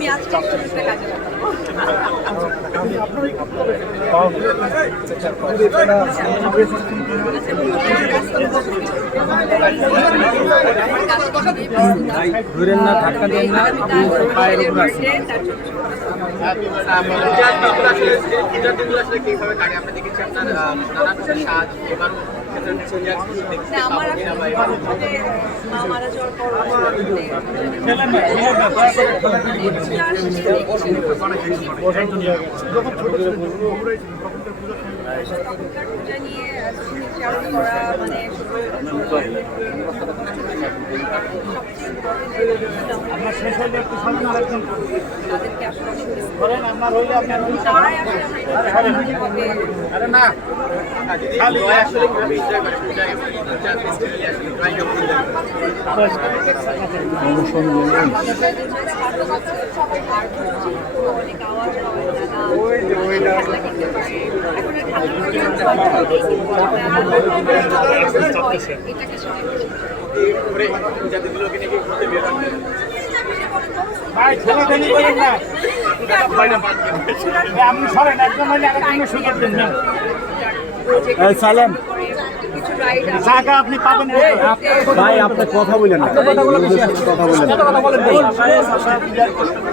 আমি আজকে কাজে ধরেন না, ধাক্কা দেন না, পায়ের উপর আছে। আমার মারা যাওয়ার পর পূজা নিয়ে চারণ করা মানে তাদেরকে আসলে তারাই অনেক আওয়াজ হয় সালাম আপনি পাবেন ভাই, আপনি কথা বলেন না, কথা বলেন।